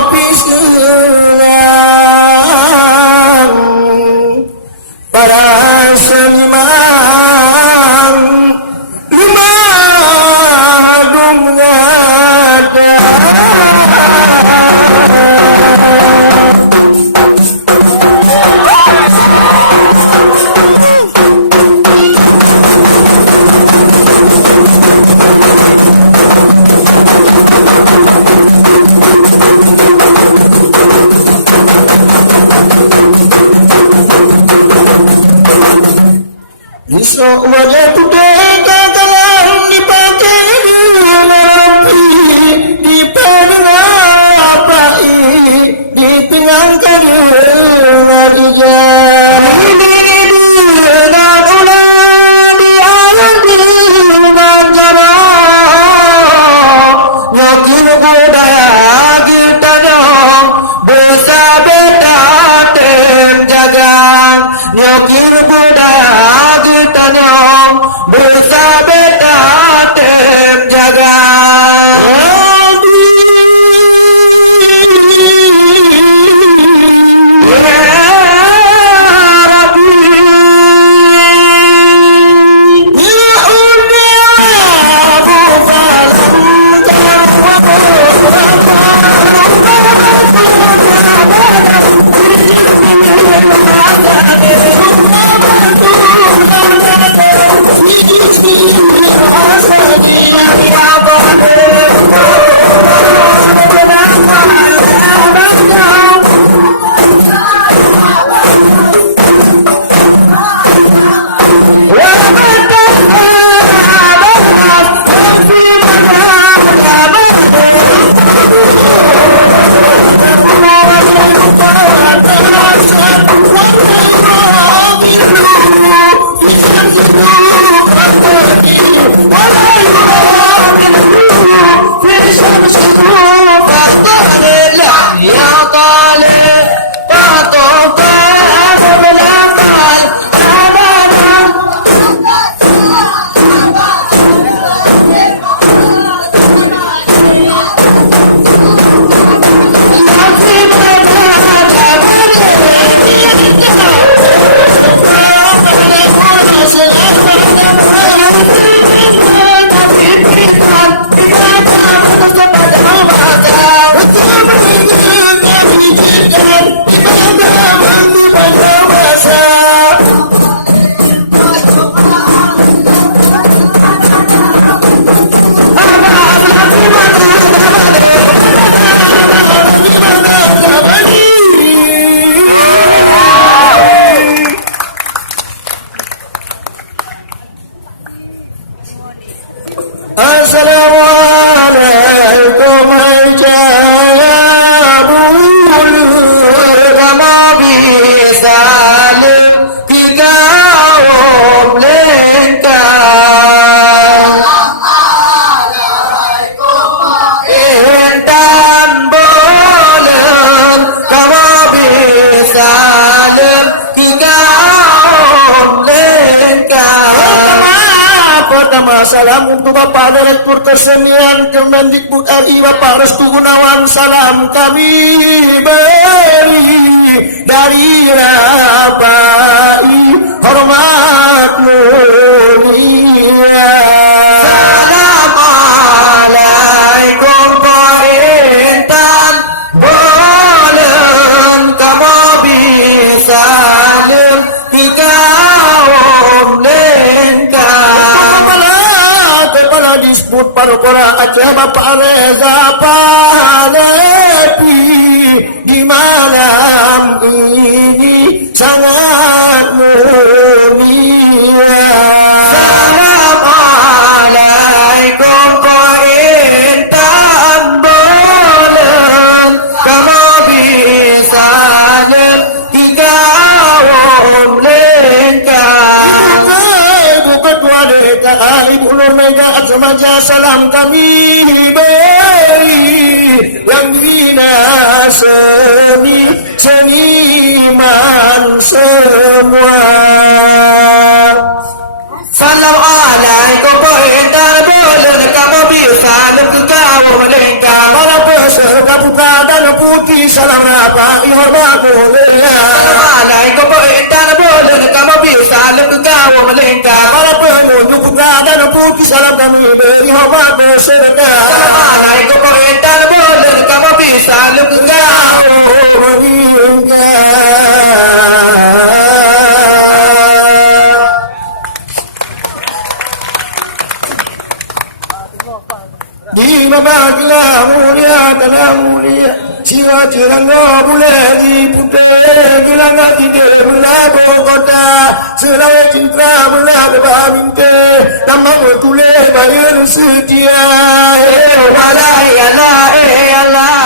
kopi selang para seniman lumadung ngada. Isok wajah putih katalan dipakai di di penerapai di tengah kader ijah dan ulah di alam di negara nyokin budaya kita dong besa beda terjaga nyokin budaya tanam bersabda terjaga. Assalamualaikum jabul kama bisalim tiga lengkap intan bolen kama bisalim tiga pertama salam untuk Bapak Direktur Kesenian Kemendikbud RI Bapak Restu Gunawan, salam kami beri dari Rapai hormat mulia. Assalamualaikum Intan bolen kamu bisa tiga disebut parokora Aceh Bapak Reza Palepi di malam ini sangat mulia. Assalamualaikum Intan bolen kamu bisa tiga lengkap. Ibu Ketua DKI Ibu Nur Mega Atmaja, salam kami beri yang bina seniman semua. Assalamualaikum Intan bolen kamu bisa kau melengkap malam besar buka dan Pak Ihormat bolehnya. Malai kau edan boleh kamu bisa lebih kau melengkap. Para pengunjung putra dan putih salam kami beri hormat bersedekah. Malai kau edan boleh kamu bisa lebih kau di mabagla mulia dalam mulia jiwa tirangga boleh diputih gelangga tidak berlaku kota selai cinta berlaku binte nama bertulis bayar setia walai Allah